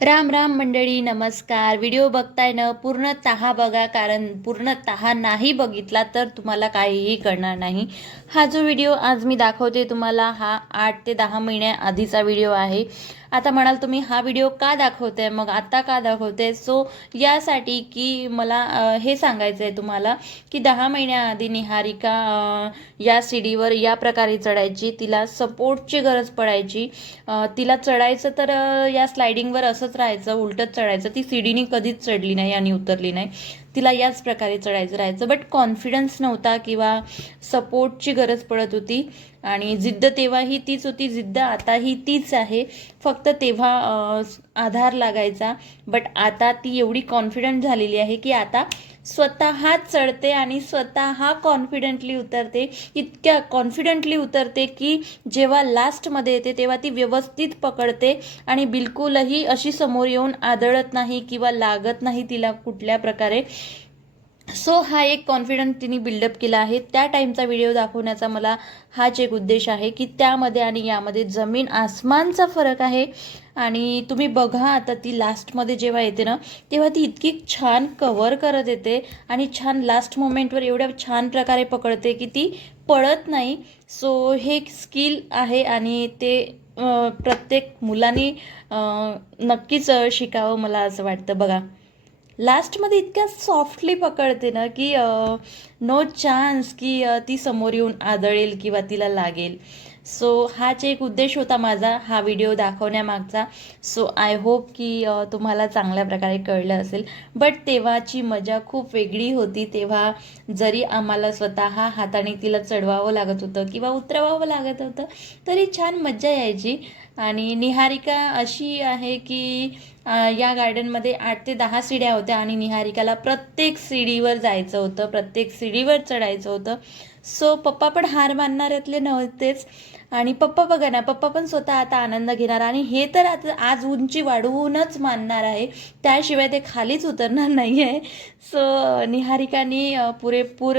राम राम मंडळी नमस्कार. व्हिडिओ बघताय ना पूर्णतः बघा कारण पूर्णतः नाही बघितला तर तुम्हाला काहीही कळणार नाही. हा जो व्हिडिओ आज मी दाखवते तुम्हाला हा आठ ते दहा महिन्याआधीचा व्हिडिओ आहे. आता म्हणाल तुम्ही हा व्हिडिओ का दाखवते मग आत्ता का दाखवते सो यासाठी की मला हे सांगायचं आहे तुम्हाला की दहा महिन्याआधी निहारिका या सीडीवर या प्रकारे चढायची. तिला सपोर्टची गरज पडायची. तिला चढायचं तर या स्लायडिंगवर असंच राहायचं उलटच चढायचं. ती सीडीनी कधीच चढली नाही आणि उतरली नाही. तिला याच प्रकारे चढायचं राहायचं. बट कॉन्फिडन्स नव्हता किंवा सपोर्टची गरज पडत होती. आणि जिद्द तेव्हाही तीच होती जिद्द आताही तीच आहे. फक्त तेव्हा आधार लागायचा. बट आता ती एवढी कॉन्फिडंट झालेली आहे की आता स्वतःच चढते आणि स्वतः कॉन्फिडंटली उतरते. इतक्या कॉन्फिडंटली उतरते की जेव्हा लास्टमध्ये येते तेव्हा ती व्यवस्थित पकडते आणि बिलकुलही अशी समोर येऊन आदळत नाही किंवा लागत नाही तिला कुठल्या प्रकारे. सो हा एक कॉन्फिडंट तिने बिल्डअप केला आहे. त्या टाईमचा व्हिडिओ दाखवण्याचा मला हाच एक उद्देश आहे की त्यामध्ये आणि यामध्ये जमीन आसमानचा फरक आहे. आणि तुम्ही बघा आता ती लास्टमध्ये जेव्हा येते ना तेव्हा ती इतकी छान कवर करत येते आणि छान लास्ट मोमेंटवर एवढ्या छान प्रकारे पकडते की ती पळत नाही. सो हे एक स्किल आहे आणि ते प्रत्येक मुलांनी नक्कीच शिकावं मला असं वाटतं. बघा. लास्टमध्ये इतक्या सॉफ्टली पकडते ना की नो चान्स की ती समोर येऊन आदळेल किंवा तिला लागेल. सो हाच एक उद्देश होता माझा हा व्हिडिओ दाखवण्यामागचा. सो आय होप की तुम्हाला चांगल्या प्रकारे कळलं असेल. बट तेव्हाची मजा खूप वेगळी होती. तेव्हा जरी आम्हाला स्वतः हाताने तिला चढवावं लागत होतं किंवा उतरवावं लागत होतं तरी छान मज्जा यायची. आणि निहारिका अशी आहे की या गार्डनमध्ये आठ ते दहा सीड्या होत्या आणि निहारिकाला प्रत्येक सीडीवर जायचं होतं प्रत्येक सीडीवर चढायचं होतं. सो पप्पा पण हार मानणाऱ्यातले नव्हतेच. आणि पप्पा बघा ना पप्पा पण स्वतः आता आनंद घेणार आणि हे तर आता आज उंची वाढवूनच मानणार आहे. त्याशिवाय ते खालीच उतरणार नाही आहे सो निहारिकानी पुरेपूर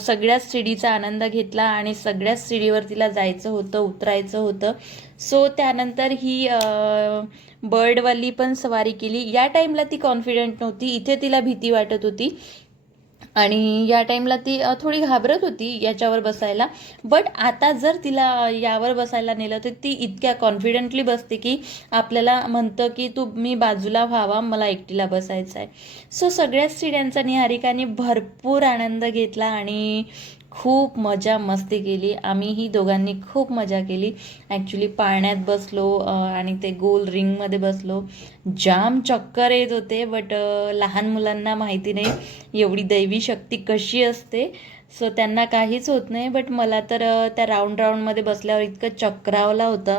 सगळ्याच सीडीचा आनंद घेतला आणि सगळ्याच सीडीवर तिला जायचं होतं उतरायचं होतं. सो त्यानंतर ही बर्डवाली पण सवारी केली. या टाईमला ती कॉन्फिडंट नव्हती. इथे तिला भीती वाटत होती. आणि या टाईमला ती थोडी घाबरत होती याच्यावर बसायला. बट आता जर तिला यावर बसायला नेलं तर ती इतक्या कॉन्फिडेंटली बसते की आपल्याला म्हणतं की तू मी बाजूला व्हावा मला एकटीला बसायचं आहे सो सगळ्याच सिड्यांचा निहारिकाने भरपूर आनंद घेतला आणि खूप मजा मस्ती केली. आम्हीही दोघांनी खूप मजा केली. ॲक्च्युली पाळण्यात बसलो आणि ते गोल रिंगमध्ये बसलो. जाम चक्कर येत होते बट लहान मुलांना माहिती नाही एवढी दैवी शक्ती कशी असते. सो त्यांना काहीच होत नाही बट मला तर त्या राऊंड राऊंडमध्ये बसल्यावर इतकं चक्रावला होता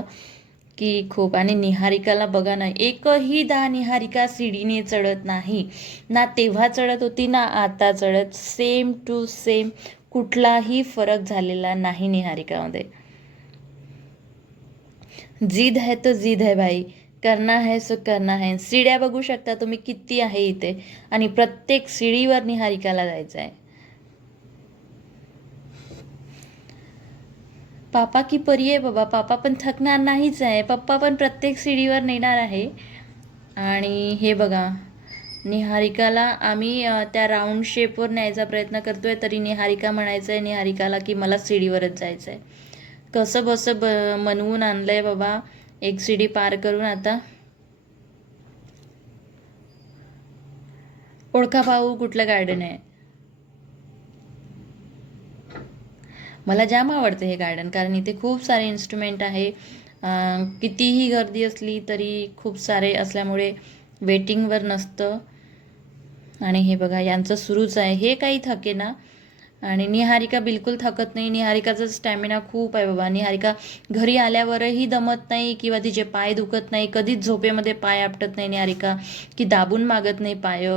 की खूप. आणि निहारिकाला बघा ना एकही दा निहारिका सीडीने चढत नाही. ना तेव्हा चढत होती ना आता चढत. सेम टू सेम कुठलाही फरक झालेला नाही निहारिकामध्ये. जिद है तो जिद है भाई. करना है सो करना है. सीड्या बघू शकता तुम्ही किती आहे इथे. आणि प्रत्येक सीडीवर निहारिकाला जायचं आहे. पापा की परी आहे बाबा. पापा पण थकणार नाहीच आहे. पप्पा पण प्रत्येक सीडीवर नेणार आहे. आणि हे बघा. निहारिकाला आम्ही त्या राऊंड शेपवर न्यायचा प्रयत्न करतोय तरी निहारिका म्हणायचं आहे निहारिकाला की मला सीडीवरच जायचं आहे कसं बसं ब मनवून आणलंय बाबा एक सीडी पार करून आता. ओळखा भाऊ कुठलं गार्डन आहे? मला जाम आवडतं हे गार्डन कारण इथे खूप सारे इन्स्ट्रुमेंट आहे. कितीही गर्दी असली तरी खूप सारे असल्यामुळे वेटिंगवर नसतं. आणि हे बघा यांचं सुरूच आहे. हे काही थके ना? आणि निहारिका बिलकुल थकत नाही. निहारिकाचा स्टॅमिना खूप आहे बाबा. निहारिका घरी आल्यावरही दमत नाही किंवा तिचे पाय दुखत नाही. कधीच झोपेमध्ये पाय आपटत नाही निहारिका की दाबून मागत नाही पाय.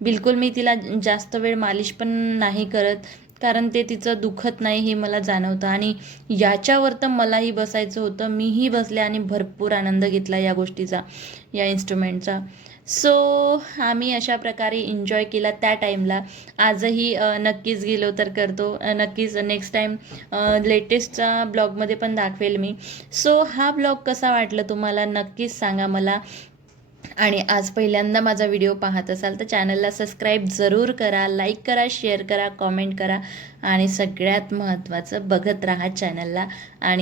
बिलकुल मी तिला जास्त वेळ मालिश पण नाही करत कारण ते तिचं दुखत नाही हे मला जाणवतं. आणि याच्यावर तर मलाही बसायचं होतं. मीही बसले आणि भरपूर आनंद घेतला या गोष्टीचा या इन्स्ट्रुमेंटचा सो आम्ही अशा प्रकारे एन्जॉय केला त्या टाईमला आजही नक्कीच गेलो तर करतो. नक्कीच नेक्स्ट टाईम लेटेस्टच्या ब्लॉगमध्ये पण दाखवेल मी. सो हा ब्लॉग कसा वाटला तुम्हाला? नक्कीच सांगा मला. आणि आज पहिल्यांदा माझा व्हिडिओ पाहत असाल तर चॅनलला सबस्क्राईब जरूर करा लाईक करा शेअर करा कॉमेंट करा आणि सगळ्यात महत्त्वाचं बघत राहा चॅनलला आणि